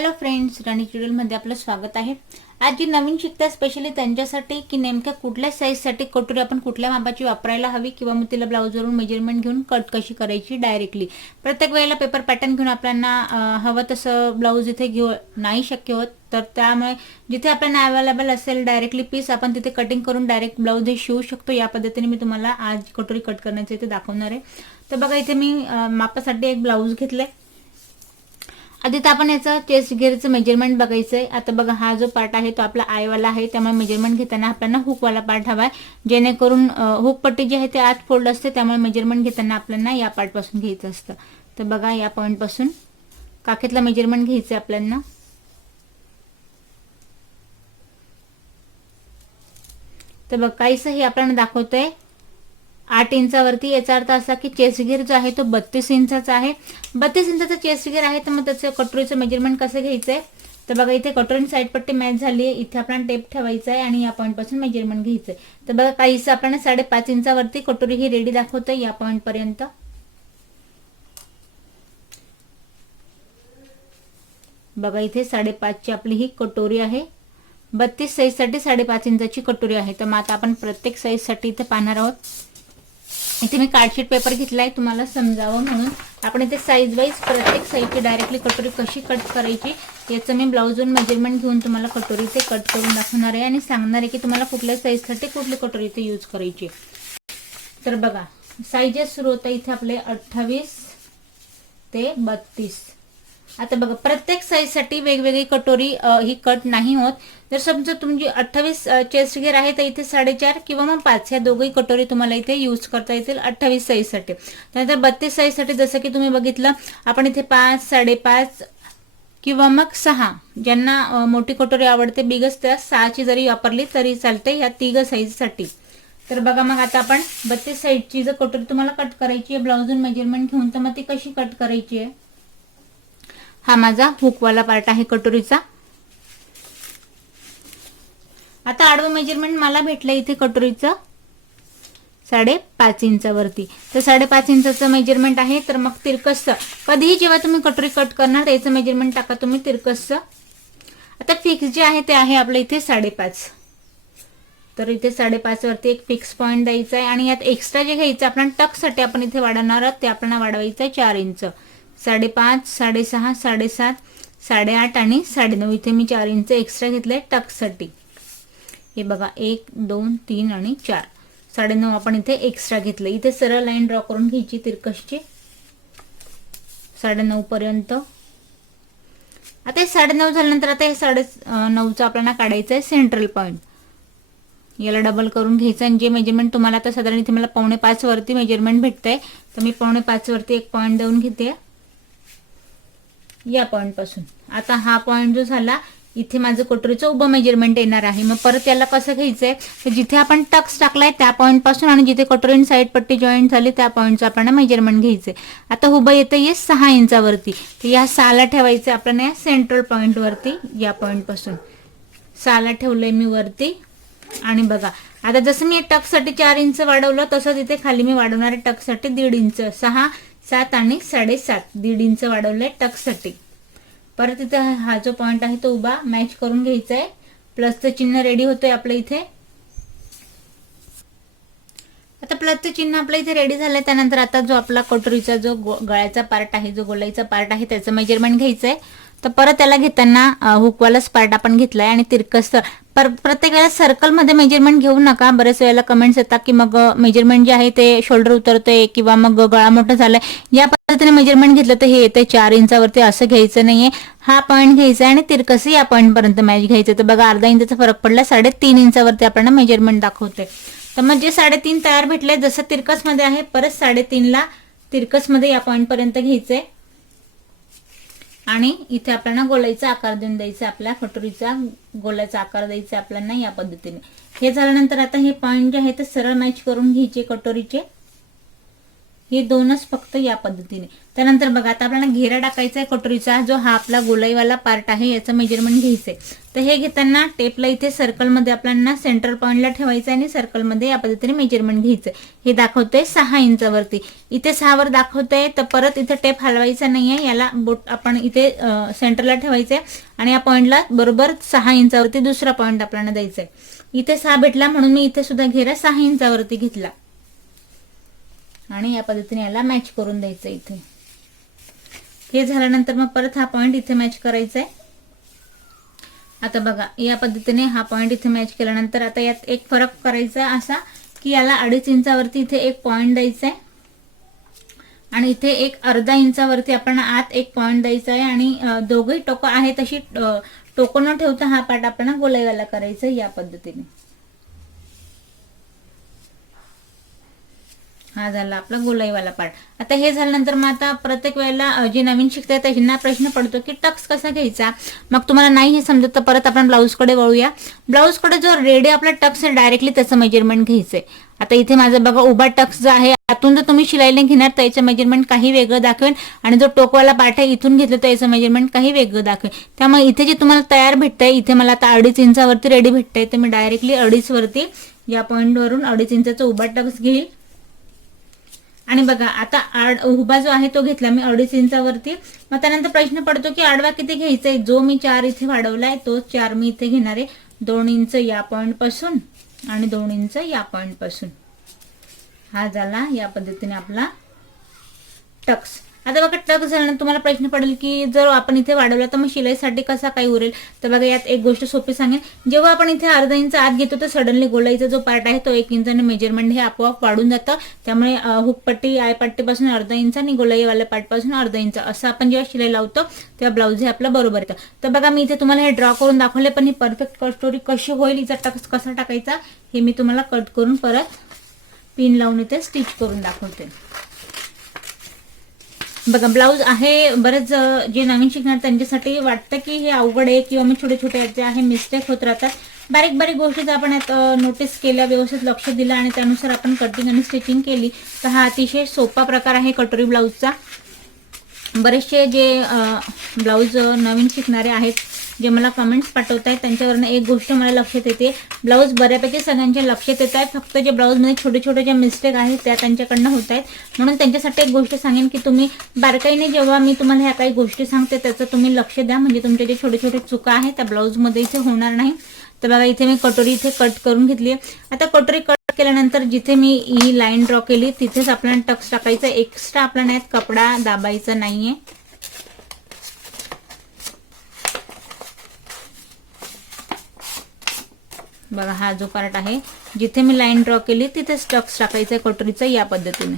Hello friends, राणी ट्युटोरियलमध्ये आपलं स्वागत आहे। आज जी नवीन शिकतात स्पेशली त्यांच्यासाठी की नेमक्या कुठल्या साईजसाठी कटोरी आपण कुठल्या मापाची वापरायला हवी किंवा मग तिला ब्लाऊजवरून मेजरमेंट घेऊन कट कशी करायची डायरेक्टली। प्रत्येक वेळेला पेपर पॅटर्न घेऊन आपल्याला हवं तसं ब्लाऊज इथे घेऊ नाही शक्य होत, तर त्यामुळे जिथे आपल्याला अवेलेबल असेल डायरेक्टली पीस आपण तिथे कटिंग करून डायरेक्ट ब्लाऊज हे शिवू शकतो। या पद्धतीने मी तुम्हाला आज कटोरी कट करण्याचे इथे दाखवणार आहे। तर बघा, इथे मी मापासाठी एक ब्लाऊज घेतलाय। आधी तर आपण याचं चेस्ट घेरचं मेजरमेंट बघायचं आहे। आता बघा, हा जो पार्ट आहे तो आपला आयवाला आहे, त्यामुळे मेजरमेंट घेताना आपल्याला हुकवाला पार्ट हवा आहे, जेणेकरून हुक पट्टी जी आहे ते आत फोल्ड असते, त्यामुळे मेजरमेंट घेताना आपल्याला या पार्टपासून घ्यायचं असतं। तर बघा, या पॉईंटपासून काखेतला मेजरमेंट घ्यायचं आपल्याला। तर बघ, काहीसं हे आपल्याला दाखवतंय 8 इंचावरती। याचा अर्थ असा की चेस्ट घेर जो आहे तो 32 इंचाचा आहे। 32 इंचाचा चेस्ट घेर आहे, तर मग त्याचं कटोरीचं मेजरमेंट कसं घ्यायचंय। तर बघा, इथे कटोरी साईड पट्टी मॅच झाली आहे, इथे आपल्याला टेप ठेवायचा आहे आणि या पॉईंट पासून मेजरमेंट घ्यायचंय। तर बघा, काहीसं आपल्याला 5.5 इंचावरती कटोरी ही रेडी दाखवतोय या पॉईंट पर्यंत। बघा, इथे 5.5 ची आपली ही कटोरी आहे। 32 साईज साठी 5.5 इंचाची कटोरी आहे। तर मग आता आपण प्रत्येक साईज साठी इथे पाहणार आहोत। इथे मी कार्डशीट पेपर घेतलाय तुम्हाला समजावं म्हणून। आपण इथे साईज वाईज प्रत्येक साईजची डायरेक्टली कटोरी कशी कट करायची याचं मी ब्लाऊजवरून मेजरमेंट घेऊन तुम्हाला कटोरी इथे कट करून दाखवणार आहे आणि सांगणार आहे की तुम्हाला कुठल्या साईजसाठी कुठली कटोरी इथे यूज करायची। तर बघा, साईजेस सुरू होतं इथे आपले 28 ते 32। आता बघा, प्रत्येक साईजसाठी वेगवेगळी कटोरी ही कट नाही होत। जर समजा तुमची 28 चेस्ट घेर आहे तर इथे 4.5 किंवा मग 5 या दोघही कटोरी तुम्हाला इथे यूज करता येतील 28 साईजसाठी। त्यानंतर 32 साईजसाठी जसं की तुम्ही बघितलं, आपण इथे 5, 5.5 किंवा मग 6, ज्यांना मोठी कटोरी आवडते बिगच, त्या 6ची जरी वापरली तरी चालते या तिघ साईजसाठी। तर बघा, मग आता आपण 32 साईजची जर कटोरी तुम्हाला कट करायची आहे ब्लाऊजून मेजरमेंट घेऊन, तर मग ती कशी कट करायची आहे। हा माझा हुकवाला पार्ट आहे कटोरीचा। आता आडवं मेजरमेंट मला भेटलं इथे कटोरीचं 5.5 इंचावरती। तर 5.5 इंचाचं मेजरमेंट आहे। तर मग तिरकसचं कधीही जेव्हा तुम्ही कटोरी कट करणार त्याचं मेजरमेंट टाका तुम्ही तिरकसचं। आता फिक्स जे आहे ते आहे आपलं इथे 5.5। तर इथे 5.5 वरती एक फिक्स पॉईंट द्यायचा आहे आणि यात एक्स्ट्रा जे घ्यायचं आपल्याला टक्ससाठी आपण इथे वाढवणार आहोत ते आपल्याला वाढवायचं आहे 4 इंच। 5.5, 6.5, 7.5, 8.5 आणि 9.5 इथे मी 4 इंच एक्स्ट्रा घेतलंय टक्ससाठी। हे बघा, 1, 2, 3 आणि 4, 9.5 आपण इथे एक्स्ट्रा घेतलं। इथे सरळ लाईन ड्रॉ करून घ्यायची तिरकसची 9.5 पर्यंत। आता हे 9.5 झाल्यानंतर आता हे 9.5चं आपल्याला काढायचं आहे सेंट्रल पॉईंट। याला डबल करून घ्यायचं आणि जे मेजरमेंट तुम्हाला आता साधारण इथे मला 4.5 वरती मेजरमेंट भेटतंय, तर मी 4.5 वरती एक पॉईंट देऊन घेते या पॉईंट पासून। आता हा पॉईंट जो झाला, इथे माझं कटोरीचं उभं मेजरमेंट येणार आहे। मग परत याला कसं घ्यायचंय, तर जिथे आपण टक्स टाकलाय त्या पॉईंट पासून आणि जिथे कटोरी साईड पट्टी जॉईंट झाली त्या पॉईंटचं आपल्याला मेजरमेंट घ्यायचंय। आता उभं येतं हे 6 इंचावरती, तर या 6ला ठेवायचं आपल्याला या सेंट्रल पॉईंट वरती। या पॉईंट पासून 6ला ठेवलंय मी वरती। आणि बघा, आता जसं मी टक्ससाठी 4 इंच वाढवलं तसंच इथे खाली मी वाढवणार आहे टक्ससाठी 1.5 इंच। 6, 7 आणि 7.5 1.5 इंच वाढवलंय टक्ससाठी। परत इथे हा जो पॉईंट आहे तो उभा मॅच करून घ्यायचा आहे। प्लसचं चिन्ह रेडी होतंय आपलं इथे। आता प्लसचं चिन्ह आपलं इथे रेडी झालंय। त्यानंतर आता जो आपला कटोरीचा जो गळ्याचा पार्ट आहे, जो गोलाईचा पार्ट आहे, त्याचं मेजरमेंट घ्यायचंय। तर परत त्याला घेताना हुकवालाच पार्ट आपण घेतलाय आणि तिरकसचं प्रत्येक वेळेला सर्कलमध्ये मेजरमेंट घेऊ नका। बरेच वेळेला कमेंट्स येतात की मग मेजरमेंट जे आहे ते शोल्डर उतरतंय किंवा मग गळा मोठा झालाय, या पद्धतीने मेजरमेंट घेतलं तर हे येते 4 इंचावरती, असं घ्यायचं नाहीये। हा पॉईंट घ्यायचा आणि तिरकस या पॉईंट पर्यंत मॅच घ्यायचं। तर बघा, अर्धा इंचाचा फरक पडला, 3.5 इंचावरती आपल्याला मेजरमेंट दाखवतोय। तर मग जे 3.5 तयार भेटले, जसं तिरकसमध्ये आहे परत 3.5ला तिरकसमध्ये या पॉईंट पर्यंत घ्यायचंय आणि इथे आपल्याला गोलाईचा आकार देऊन द्यायचा। आपल्या कटोरीचा गोलाचा आकार द्यायचा आपल्याला या पद्धतीने। हे झाल्यानंतर आता हे पॉईंट जे आहे ते सरळ मॅच करून घ्यायचे कटोरीचे। हे दोनच फक्त या पद्धतीने. त्यानंतर बघा आता आपल्याला घेरा टाकायचा आहे कटोरीचा, जो हा आपला गोलाईवाला पार्ट आहे याचं मेजरमेंट घ्यायचंय. तर हे घेताना टेपला इथे सर्कलमध्ये आपल्याला सेंटर पॉईंटला ठेवायचं आणि सर्कलमध्ये या पद्धतीने मेजरमेंट घ्यायचं. हे दाखवतंय 6 इंचावरती, इथे 6 वर दाखवतंय, तर परत इथे टेप हलवायचा नाहीये, याला बोट आपण इथे सेंटरला ठेवायचंय आणि या पॉईंटला बरोबर 6 इंचावरती दुसरा पॉईंट आपल्याला द्यायचा आहे. इथे 6 भेटला म्हणून मी इथे सुद्धा घेरा 6 इंचावरती घेतला आणि या पद्धतीने याला मॅच करून द्यायचं इथे. हे झाल्यानंतर मग परत हा पॉईंट इथे मॅच करायचा आहे. आता बघा या पद्धतीने हा पॉईंट इथे मॅच केल्यानंतर आता यात एक फरक करायचा असा की याला 2.5 इंचावरती इथे एक पॉईंट द्यायचा आहे आणि इथे एक अर्धा इंचावरती आपण आत एक पॉईंट द्यायचा आहे आणि दोघही टोकं आहे तशी टोकं न ठेवता हा पार्ट आपल्याला गोलाईवाला करायचा या पद्धतीने. हा झाला आपला गोलाईवाला पार्ट. आता हे झाल्यानंतर मग आता प्रत्येक वेळेला जे नवीन शिकताय त्यांना प्रश्न पडतो की टक्स कसा घ्यायचा. मग तुम्हाला नाही हे समजत तर परत आपण ब्लाऊजकडे वळूया. ब्लाऊजकडे जो रेडी आपला टक्स आहे डायरेक्टली त्याचं मेजरमेंट घ्यायचंय. आता इथे माझं बघा उभा टक्स जो आहे, आतून जर तुम्ही शिलाईने घेणार तर याचं मेजरमेंट काही वेगळं दाखवेल आणि जो टोकवाला पार्ट आहे इथून घेतलं तर याचं मेजरमेंट काही वेगळं दाखवेल. त्यामुळे इथे जे तुम्हाला तयार भेटतंय, इथे मला आता 2.5 इंचावरती रेडी भेटतंय, तर मी डायरेक्टली 2.5 वरती या पॉईंटवरून 2.5 इंचाचा उभा टक्स घेईल. आणि बघा आता उभा जो आहे तो घेतला मी 2.5 इंचावरती. मग त्यानंतर प्रश्न पडतो की आडवा किती घ्यायचा आहे. जो मी 4 इथे वाढवलाय तो 4 मी इथे घेणार आहे. 2 इंच या पॉईंट पासून आणि 2 इंच या पॉईंट पासून. हा झाला या पद्धतीने आपला टक्स. आता बघा टक्स झाल्यानंतर तुम्हाला प्रश्न पडेल की जर आपण इथे वाढवला तर मग शिलाईसाठी कसा काय उरेल. तर बघा यात एक गोष्ट सोपी सांगेन, जेव्हा आपण इथे अर्धा इंच आत घेतो तर सडनली गोलाईचा जो पार्ट आहे तो 1 इंचाने मेजरमेंट हे आपोआप वाढून जातं. त्यामुळे हुकपट्टी आयपट्टीपासून अर्धा इंच आणि गोलाईवाल्या पार्टपासून अर्धा इंच असं आपण जेव्हा शिलाई लावतो तेव्हा ब्लाऊज हे आपलं बरोबर येतं. तर बघा मी इथे तुम्हाला हे ड्रॉ करून दाखवले, पण ही परफेक्ट कट स्टोरी कशी होईल, हिचा टक्स कसा टाकायचा हे मी तुम्हाला कट करून परत पिन लावून इथे स्टिच करून दाखवते. बघा ब्लाऊज आहे, बरेच जे नवीन शिकणार त्यांच्यासाठी वाटतं की हे अवघड आहे किंवा मी छोटे छोटे जे आहे मिस्टेक होत राहतात. बारीक बारीक गोष्टी जर आपण नोटीस केल्या, व्यवस्थित लक्ष दिलं आणि त्यानुसार आपण कटिंग आणि स्टिचिंग केली तर हा अतिशय सोपा प्रकार आहे कटोरी ब्लाऊजचा. बरेचसे जे ब्लाऊज नवीन शिकणारे आहेत जे मला कमेंट्स पाठवत आहेत त्यांच्यावरनं एक गोष्ट मला लक्षात येते, ब्लाऊज बऱ्यापैकी सगळ्यांच्या लक्षात येत आहे, फक्त जे ब्लाऊजमध्ये छोटे छोटे जे मिस्टेक आहेत त्या त्यांच्याकडनं होत आहेत. म्हणून त्यांच्यासाठी एक गोष्ट सांगेन की तुम्ही बारकाईने जेव्हा मी तुम्हाला ह्या काही गोष्टी सांगते त्याचं तुम्ही लक्ष द्या, म्हणजे तुमचे जे छोटे छोटे चुका आहेत त्या ब्लाऊजमध्ये इथे होणार नाही. तर बघा इथे मी कटोरी इथे कट करून घेतली आहे. आता कटोरी कट केल्यानंतर जिथे मी ही लाईन ड्रॉ केली तिथेच आपल्याला टक्स टाकायचा. एक्स्ट्रा आपल्याला यात कपडा दाबायचा नाहीये. बघा हा जो पार्ट आहे जिथे मी लाईन ड्रॉ केली तिथेच टक्स टाकायचा कटोरीचा या पद्धतीने.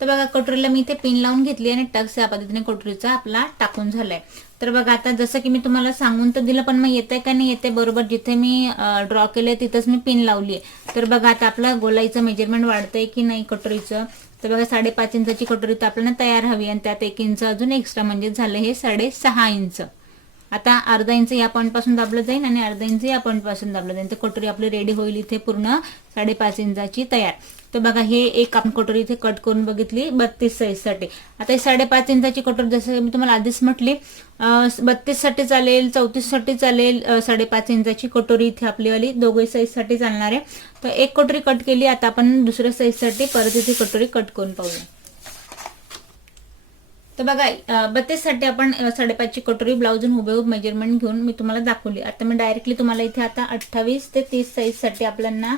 तर बघा कटोरीला मी इथे पिन लावून घेतली आणि टक्स या पद्धतीने कटोरीचा आपला टाकून झालाय. तर बघा आता जसं की मी तुम्हाला सांगून तर दिलं, पण मग येते का नाही येते बरोबर जिथे मी ड्रॉ केले तिथंच मी पिन लावली आहे. तर बघा आता आपला गोलाईचं मेजरमेंट वाढतंय की नाही कटोरीचं. तर बघा 5.5 इंचाची कटोरी तर आपल्याला तयार हवी आणि त्यात 1 इंच अजून एक्स्ट्रा म्हणजे झालं हे 6.5 इंच. आता अर्धा इंच या पॉईंट पासून दाबलं जाईल आणि अर्धा इंच या पॉईंट पासून दाबलं जाईल. तर कटोरी आपली रेडी होईल इथे पूर्ण 5.5 इंचाची तयार. तर बघा हे एक आपण कटोरी इथे कट करून बघितली 32 साईजसाठी. आता ही 5.5 इंचाची कटोरी जसं मी तुम्हाला आधीच म्हटली 32 साठी चालेल, 34 साठी चालेल. 5.5 इंचाची कटोरी इथे आपलीवाली दोघे साईजसाठी चालणार आहे. तर एक कटोरी कट केली. आता आपण दुसऱ्या साईजसाठी परत इथे कटोरी कट करून पाहूया. तर बघा 32 साठी आपण 5.5 ची कटोरी ब्लाऊजून हुबेहूब मेजरमेंट घेऊन मी तुम्हाला दाखवली. आता मी डायरेक्टली तुम्हाला इथे आता 28 ते 30 साईज साठी आपल्याला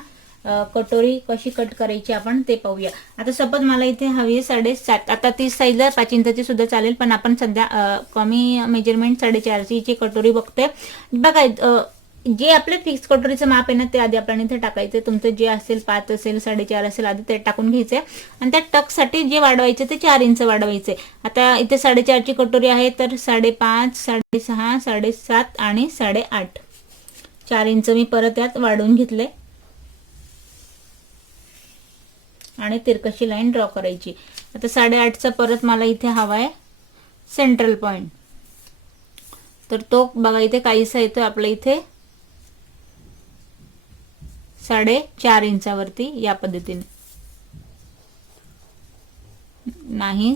कटोरी कशी कट करायची आपण ते पाहूया. आता सपोज मला इथे हवी आहे 7.5. आता 30 साईजला 5 इंचाची सुद्धा चालेल, पण आपण सध्या कमी मेजरमेंट 4.5 ची कटोरी बघतोय. बघा जे आपले फिक्स कटोरीचं माप आहे ना ते आधी आपल्याला इथे टाकायचं. तुमचं जे असेल 5 असेल 4.5 असेल आधी ते टाकून घ्यायचंय आणि त्या टक्ससाठी जे वाढवायचे ते 4 इंच वाढवायचे. आता इथे 4.5 ची कटोरी आहे तर 5.5, 6.5, 7.5 आणि 8.5 4 इंच मी परत यात वाढवून घेतले आणि तिरकशी लाईन ड्रॉ करायची. आता 8.5चा परत मला इथे हवा आहे सेंट्रल पॉइंट. तर तो बघा इथे काहीसा येतो आपल्या इथे 4.5 इंचावरती या पद्धतीने. नाही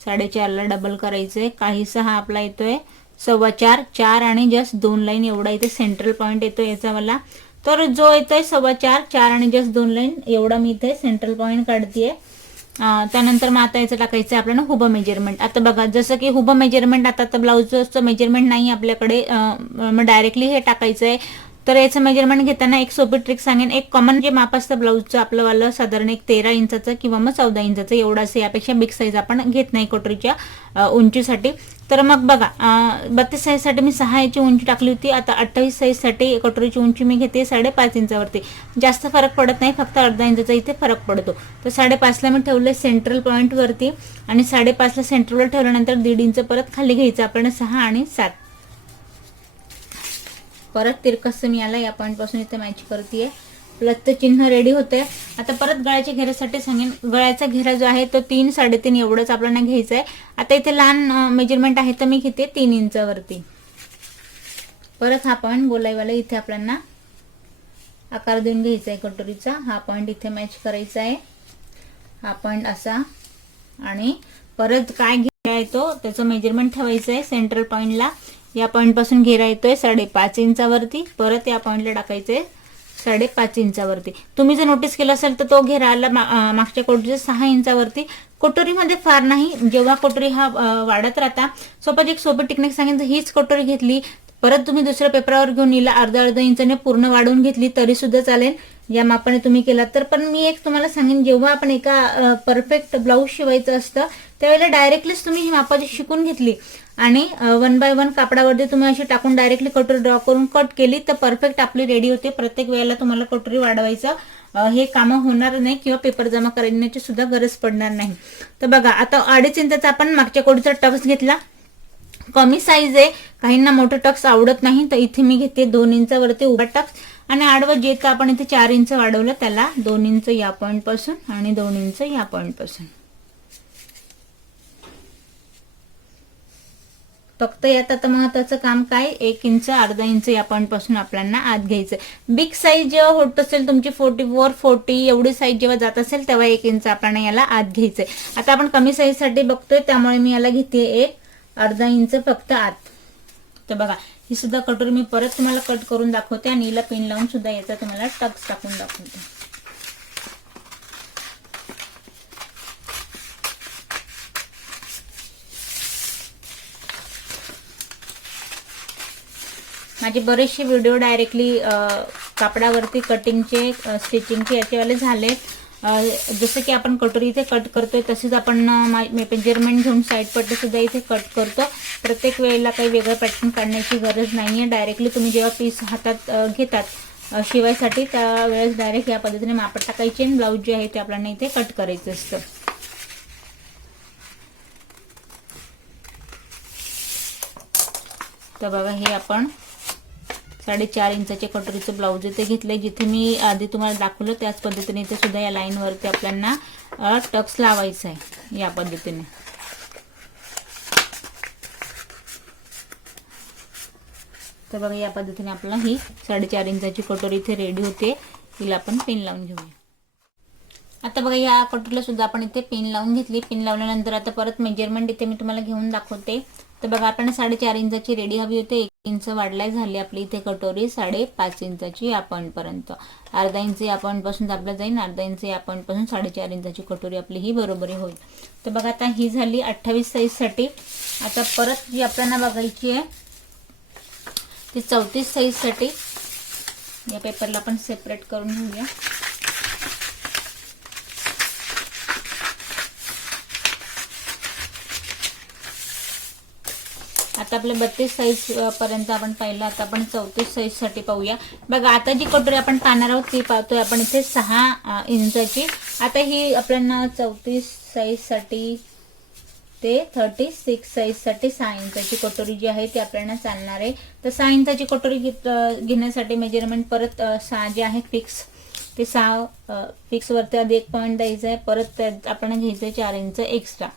4.5ला डबल करायचंय. काहीसा हा आपला येतोय 4.25, 4 आणि जस्ट 2 लाईन एवढा इथे सेंट्रल पॉइंट येतोय याचा मला. तर जो येतोय 4.25, 4 आणि जस्ट 2 लाईन एवढा मी इथे सेंट्रल पॉइंट काढतेय. त्यानंतर मग आता याचं टाकायचं आपल्याला हुबं मेजरमेंट. आता बघा जसं की हुबं मेजरमेंट आता ब्लाऊजचं मेजरमेंट नाही आपल्याकडे, मग डायरेक्टली हे टाकायचंय. तर याचं मेजरमेंट घेताना एक सोपी ट्रिक सांगेन. एक कॉमन जे माप असतं ब्लाऊजचं आपलं वालं साधारण एक 13 इंचाचं किंवा मग 14 इंचाचं एवढं असं. यापेक्षा बिग साईज आपण घेत नाही कटोरीच्या उंचीसाठी. तर मग बघा 32 साईजसाठी मी 6 इंची उंची टाकली होती. आता 28 साईजसाठी कटोरीची उंची मी घेते 5.5 इंचावरती. जास्त फरक पडत नाही, फक्त अर्धा इंचाचा इथे फरक पडतो. तर 5.5ला मी ठेवले सेंट्रल पॉईंट वरती आणि 5.5ला सेंट्रलवर ठेवल्यानंतर 1.5 इंच परत खाली घ्यायचं आपण 6 आणि 7. परत तिरकस मी याला या पॉईंट पासून इथे मॅच करतेय. प्लसचं चिन्ह रेडी होतंय. आता परत गळ्याच्या घेऱ्यासाठी सांगेन. गळ्याचा घेरा जो आहे तो 3, 3.5 एवढंच आपल्याला घ्यायचं आहे. आता इथे लहान मेजरमेंट आहे तर मी घेते 3 इंचावरती. परत हा पॉईंट गोलाईवाला इथे आपल्याला आकार देऊन घ्यायचा आहे कटोरीचा. हा पॉईंट इथे मॅच करायचा आहे. हा पॉईंट असा आणि परत काय घेरा येतो त्याचं मेजरमेंट ठेवायचं आहे सेंट्रल पॉईंटला. या पॉईंट पासून घेरा येतोय 5.5 इंचावरती. परत या पॉईंटला टाकायचंय 5.5 इंचावरती. तुम्ही जर नोटीस केलं असेल तर तो घेरा आला मागच्या कटोरीच्या 6 इंचावरती. कटोरीमध्ये फार नाही, जेव्हा कटोरी हा वाढत राहता. सोबत एक सोपी टेक्निक सांगेन. हीच कटोरी घेतली परत तुम्ही दुसऱ्या पेपरावर घेऊन येला अर्धा इंचाने पूर्ण वाढवून घेतली तरी सुद्धा चालेल, या मापाने तुम्ही केला तर. पण मी एक तुम्हाला सांगेन, जेव्हा आपण एका परफेक्ट ब्लाऊज शिवायचं असतं त्यावेळेला डायरेक्टलीच तुम्ही ही मापाची शिकून घेतली आणि 1 बाय 1 कापडावरती तुम्ही अशी टाकून डायरेक्टली कटोरी ड्रॉ करून कट केली तर परफेक्ट आपली रेडी होते. प्रत्येक वेळेला तुम्हाला कटोरी वाढवायचं हे कामं होणार नाही किंवा पेपर जमा करण्याची सुद्धा गरज पडणार नाही. तर बघा आता 2.5 इंचाचा आपण मागच्या कटोरीचा टक्स घेतला. कमी साईज आहे, काहींना मोठं टक्स आवडत नाही, तर इथे मी घेते 2 इंचावरती उभा टक्स आणि आडवं जे तर आपण इथे 4 इंच वाढवलं त्याला 2 इंच या पॉईंट पासून आणि 2 इंच या पॉईंट पासून. फक्त यात आता महत्वाचं काम काय, 1 इंच अर्धा इंच या पॉईंट पासून आपल्याला आत घ्यायचं. बिग साईज जेव्हा होत असेल तुमची 44, 40 एवढी साईज जेव्हा जात असेल तेव्हा 1 इंच आपल्याला याला आत घ्यायचंय. आता आपण कमी साईज साठी बघतोय त्यामुळे मी याला घेते 1 अर्धा इंच फक्त आत. तर बघा ही सुद्धा कटोरी मी परत तुम्हाला कट करून दाखवते आणि हिला पिन लावून सुद्धा याचा तुम्हाला टक्स टाकून दाखवते. माझे बरेचसे व्हिडिओ डायरेक्टली कापडावरती कटिंगचे स्टिचिंगचे याचेवाले झाले. जसं की आपण कटोरी इथे कट करतोय तसेच आपण मेजरमेंट घेऊन साईड पट्टी सुद्धा इथे कट करतो. प्रत्येक वेळेला काही वेगळं पॅटर्न काढण्याची गरज नाहीये. डायरेक्टली तुम्ही जेव्हा पीस हातात घेतात शिवायसाठी त्यावेळेस डायरेक्ट या पद्धतीने माप टाकायचे आणि ब्लाऊज जे आहे ते आपल्याला इथे कट करायचं असतं. तर बघा हे आपण 4.5 इंचाचे कटोरीचं ब्लाऊज इथे घेतलंय. जिथे मी आधी तुम्हाला दाखवलं त्याच पद्धतीने इथे सुद्धा या लाईन वरती आपल्याला टक्स लावायचा आहे या पद्धतीने. तर बघा या पद्धतीने आपल्याला ही 4.5 इंचाची कटोरी इथे रेडी होते. हिला आपण पिन लावून घेऊया. आता बघा या कटोरीला सुद्धा आपण इथे पिन लावून घेतली. पिन लावल्यानंतर आता परत मेजरमेंट इथे मी तुम्हाला घेऊन दाखवते. तर बघा आपण 4.5 इंचाची रेडी हवी होते. 1 इंच वाढलाय झाली आपली इथे कटोरी 5.5 इंचाची या पॉईंट पर्यंत. अर्धा इंच या पॉईंट पासून दाबला जाईल, अर्धा इंच या पॉईंट पासून 4.5 इंचाची कटोरी आपली ही बरोबरी होईल. तर बघा आता ही झाली 28 साईज साठी. आता परत जी आपल्याला बघायची आहे ती 34 साईज साठी. या पेपरला आपण सेपरेट करून घेऊया. आता आपल्या 32 साईज पर्यंत आपण पाहिलं. आता आपण 34 साईज साठी पाहूया. बघा आता जी कटोरी आपण पाहणार आहोत ती पाहतोय आपण इथे 6 इंचाची. आता ही आपल्याला 34 साईज साठी ते 36 साईज साठी 6 इंचाची कटोरी जी आहे ती आपल्याला चालणार आहे. तर 6 इंचाची कटोरी घेण्यासाठी मेजरमेंट परत 6 जे आहे फिक्स ते 6 फिक्स वरती आधी 1 पॉईंट द्यायचा आहे. परत आपण घ्यायचंय 4 इंच एक्स्ट्रा.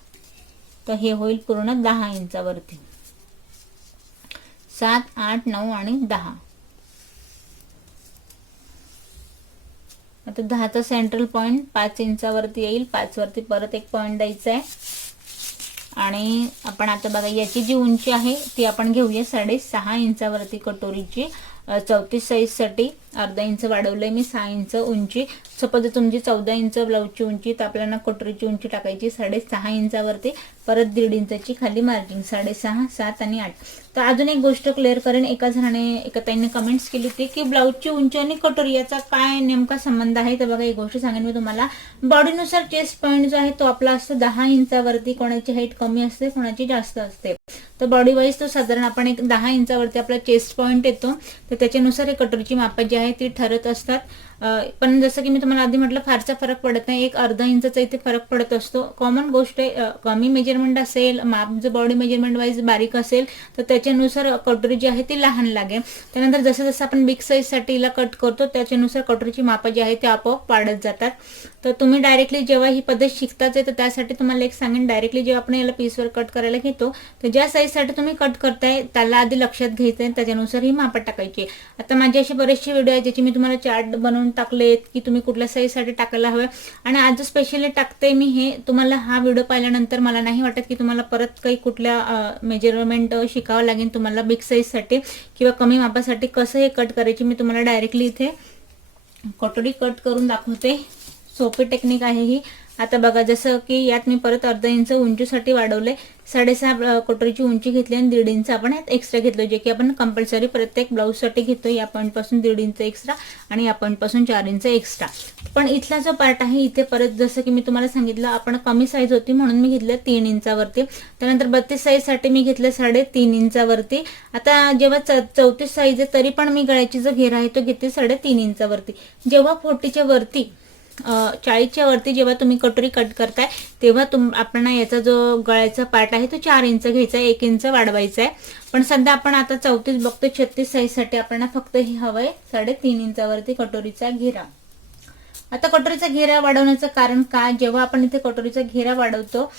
तर हे होईल पूर्ण 10 इंचावरती. 7, 8, 9 आणि 10. आता 10चा सेंट्रल पॉइंट 5 इंचावरती येईल, 5 वरती परत एक पॉइंट द्यायचा आहे. आणि आपण आता बघा याची जी उंची आहे ती आपण घेऊया 6.5 इंचावरती कटोरीची. 34 साईजसाठी अर्धा इंच वाढवलंय मी, 6 इंच उंची. सपोज तुमची 14 इंच ब्लाऊजची उंची, तर आपल्याला कटोरीची उंची टाकायची 6.5 इंचावरती, परत 1.5 इंचाची खाली मार्जिंग. 6.5, 7 आणि 8. तर अजून एक गोष्ट क्लिअर करेन, एका ताईने कमेंट्स केली होती की ब्लाऊजची उंची आणि कटोरी याचा काय नेमका संबंध आहे. तर बघा एक गोष्ट सांगेन मी तुम्हाला, बॉडीनुसार चेस्ट पॉईंट जो आहे तो आपला असतो 10 इंचावरती. कोणाची हाईट कमी असते, कोणाची जास्त असते. तर बॉडी वाईज तो साधारण आपण एक 10 इंचावरती आपला चेस्ट पॉईंट येतो. तर त्याच्यानुसार हे कटोरीची माप जी आहे ती ठरत असतात. पण जसं की मी तुम्हाला आधी म्हटलं, फारसा फरक पडत नाही, एक अर्धा इंचाचा इथे फरक पडत असतो. कॉमन गोष्ट आहे, कमी मेजरमेंट असेल, माप जर बॉडी मेजरमेंट वाईज बारीक असेल तर त्याच्यानुसार कटोरी जी आहे ती लहान लागेल. त्यानंतर जसं जसं आपण बिग साईजसाठी हिला कट करतो त्याच्यानुसार कटोरीची माप जी आहे ती आपोआप वाढत जातात. तर तुम्ही डायरेक्टली जेव्हा ही पद्धत शिकताच आहे तर त्यासाठी तुम्हाला एक सांगेन, डायरेक्टली जेव्हा आपण याला पीसवर कट करायला घेतो तर ज्या साईजसाठी तुम्ही कट करताय त्याला आधी लक्षात घ्यायचं आहे, त्याच्यानुसार ही माप टाकायची. आता माझे असे बरेचसे व्हिडिओ आहेत ज्याची मी तुम्हाला चार्ट बनवून टाकलेत की तुम्ही कुठल्या साईजसाठी टाकायला हवं. आणि आज स्पेशली टाकते मी हे, तुम्हाला हा व्हिडिओ पाहिल्यानंतर मला नाही वाटत की तुम्हाला परत काही कुठल्या मेजरमेंट शिकावं लागेल तुम्हाला बिग साईजसाठी किंवा कमी मापासाठी कसं हे कट करायची. मी तुम्हाला डायरेक्टली इथे कटोरी कट करून दाखवते. सोपी टेक्निक आहे ही. आता बघा जसं की यात मी परत अर्धा इंच उंचीसाठी वाढवले, 6.5 कटोरीची उंची घेतली आणि 1.5 इंच आपण यात एक्स्ट्रा घेतलो, जे की आपण कंपल्सरी प्रत्येक ब्लाऊजसाठी घेतो. या पॉईंट पासून 1.5 इंच एक्स्ट्रा आणि या पॉईंट पासून 4 इंच एक्स्ट्रा. पण इथला जो पार्ट आहे इथे परत जसं की मी तुम्हाला सांगितलं, आपण कमी साईज होती म्हणून मी घेतलं 3 इंचावरती. त्यानंतर 32 साईजसाठी मी घेतलं 3.5 इंचावरती. आता जेव्हा 34 साईज आहे तरी पण मी गळ्याची जो घेरा आहे तो घेते 3.5 इंचावरती. जेव्हा 40च्या वरती 40च्या वरती जेव्हा तुम्ही कटोरी कट करताय तेव्हा आपल्याला याचा जो गळ्याचा पार्ट आहे तो 4 इंच घ्यायचा आहे, 1 इंच वाढवायचा आहे. पण सध्या आपण आता 34 बघतो, 36 साईजसाठी आपल्याला फक्त हे हवंय 3.5 इंचावरती कटोरीचा घेरा. आता कटोरीचा घेरा वाढवण्याचं कारण काय, जेव्हा आपण इथे कटोरीचा घेरा वाढवतो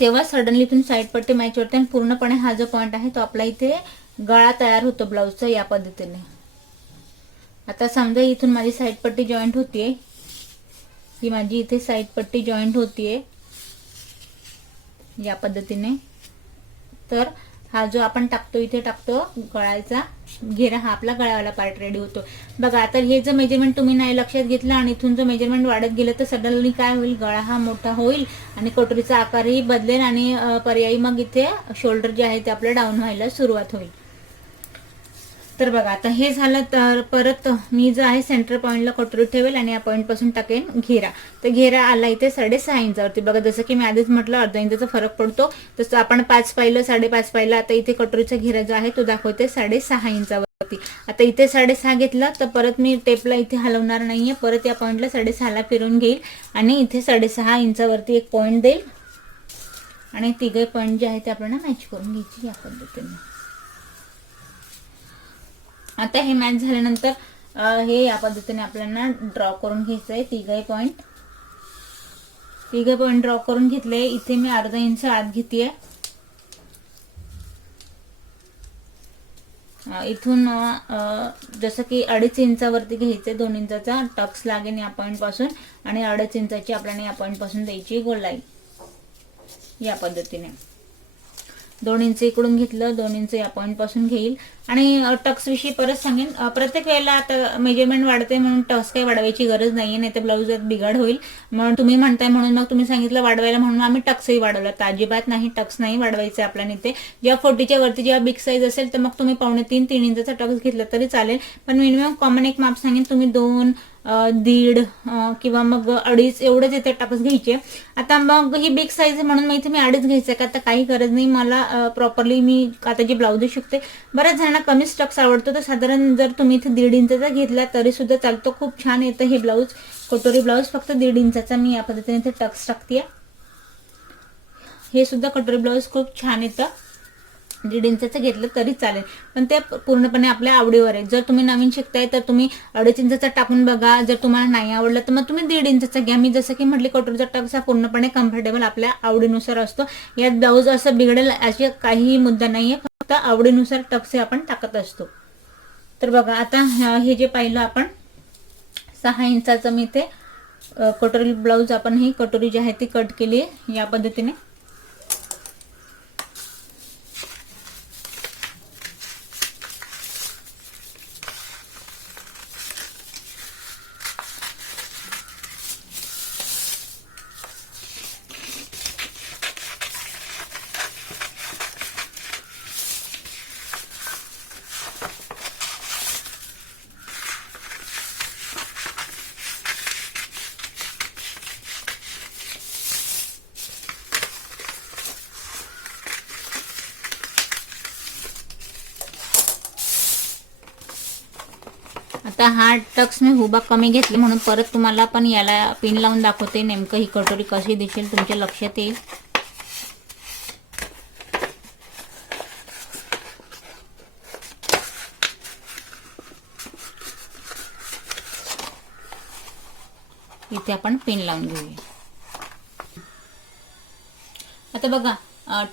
तेव्हा सडनली इथून साईड पट्टी मॅच होते आणि पूर्णपणे हा जो पॉईंट आहे तो आपला इथे गळा तयार होतो ब्लाऊजचा या पद्धतीने. आता समजा इथून माझी साईड पट्टी जॉईंट होतीये, ही माझी इथे साईड पट्टी जॉईंट होतीये या पद्धतीने. तर हा जो आपण टाकतो इथे टाकतो गळ्याचा घेरा, हा आपला गळ्यावाला पार्ट रेडी होतो. बघा तर हे जर मेजरमेंट तुम्ही नाही लक्षात घेतलं आणि इथून जो मेजरमेंट वाढत गेलं तर सडनली काय होईल, गळा हा मोठा होईल आणि कटोरीचा आकारही बदलेल आणि पर्यायी मग इथे शोल्डर जे आहे ते आपलं डाऊन व्हायला सुरुवात होईल. तर बघा आता हे झालं तर परत मी जो आहे सेंटर पॉईंटला कटोरी ठेवेल आणि या पॉईंट पासून टाकेन घेरा. तर घेरा आला इथे 6.5 इंचावरती. बघा जसं की मी आधीच म्हटलं अर्धा इंचाचा फरक पडतो, तसं आपण 5 पाहिलं 5.5 पाहिलं. आता इथे कटोरीचा घेरा जो आहे तो दाखवते 6.5 इंचावरती. आता इथे 6.5 घेतला तर परत मी टेपला इथे हलवणार नाहीये, परत या पॉईंटला 6.5ला फिरून घेईल आणि इथे 6.5 इंचावरती एक पॉईंट देईल आणि तिघे पॉईंट जे आहे ते आपल्याला मॅच करून घ्यायची या पद्धतीने. आता हे मॅच झाल्यानंतर हे या पद्धतीने आपल्याला ड्रॉ करून घ्यायचं आहे. तिघे पॉईंट ड्रॉ करून घेतले. इथे मी अर्धा इंच आत घेतेय, इथून जसं की 2.5 इंचावरती घ्यायचंय. 2 इंचाचा टक्स लागेल या पॉईंट पासून आणि 2.5 इंचाची आपल्याला या पॉईंट पासून द्यायची गोलाई या पद्धतीने. 2 इंच इकडून घेतलं, 2 इंच या पॉईंट पासून घेईल. आणि टक्स विषयी परत सांगेन, प्रत्येक वेळेला आता मेजरमेंट वाढते म्हणून टक्स काही वाढवायची गरज नाहीये, नाही तर ब्लाऊजात बिघाड होईल. म्हणून तुम्ही म्हणताय म्हणून मग तुम्ही सांगितलं वाढवायला म्हणून आम्ही टक्सही वाढवला. तर अजिबात नाही, टक्स नाही वाढवायचे आपल्याला इथे. जेव्हा 40च्या वरती जेव्हा बिग साईज असेल तर मग तुम्ही 2.5-3 इंचाचा टक्स घेतला तरी चालेल. पण मिनिमम कॉमन एक माप सांगेन, तुम्ही 2, 1.5 किंवा मग 2.5 एवढेच इथे टक्स घ्यायचे. आता मग ही बिग साईज आहे म्हणून मग इथे मी 2.5 घ्यायचं का, आता काही गरज नाही. मला प्रॉपरली मी आता जे ब्लाऊज शिकते बऱ्याच जणांना कमी टक्स आवडतो, तर साधारण जर तुम्ही इथे 1.5 इंचाचा घेतला तरी सुद्धा चालतो. खूप छान येतं हे ब्लाऊज, कटोरी ब्लाऊज. फक्त 1.5 इंचाचा मी या पद्धतीने इथे टक्स टाकते. हे सुद्धा कटोरी ब्लाऊज खूप छान येतं. 1.5 इंचाचं घेतलं तरी चालेल, पण ते पूर्णपणे आपल्या आवडीवर आहे. जर तुम्ही नवीन शिकताय तर तुम्ही 2.5 इंचाचा टाकून बघा. जर तुम्हाला नाही आवडलं तर मग तुम्ही 1.5 इंचाचा घ्या. मी जसं की म्हटले कटोरीचा टक्स हा पूर्णपणे कम्फर्टेबल आपल्या आवडीनुसार असतो. यात ब्लाऊज असं बिघडेल असे काही मुद्दा नाहीये, फक्त आवडीनुसार टक्स आपण टाकत असतो. तर बघा आता हे जे पाहिलं आपण 6 इंचाचं मी इथे कटोरी ब्लाऊज आपण ही कटोरी जी आहे ती कट केली आहे या पद्धतीने. आता हा टक्स मी उभा कमी घेतले म्हणून परत तुम्हाला पण याला पिन लावून दाखवते, नेमकं ही कटोरी कशी दिसेल तुमच्या लक्षात येईल. इथे आपण पिन लावून घेऊया. आता बघा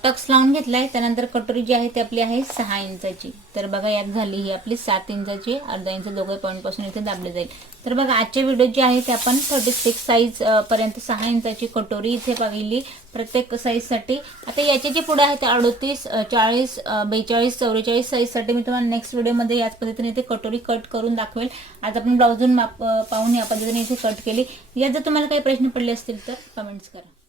टक्स लावून घेतलाय. त्यानंतर कटोरी जी आहे ती आपली आहे 6 इंचाची. तर बघा यात झाली ही आपली 7 इंचाची, अर्धा इंच दोघे पॉईंट पासून इथे दाबले जाईल. तर बघा आजच्या व्हिडिओ जी आहे ते आपण 36 साईज पर्यंत 6 इंचाची कटोरी इथे पाहिली प्रत्येक साईज साठी. आता याचे जे पुढे आहे ते 38, 40, 42, 44 साईज साठी मी तुम्हाला नेक्स्ट व्हिडिओमध्ये याच पद्धतीने इथे कटोरी कट करून दाखवेल. आज आपण ब्लाऊजून माप पाहून या पद्धतीने इथे कट केली. यात जर तुम्हाला काही प्रश्न पडले असतील तर कमेंट्स करा.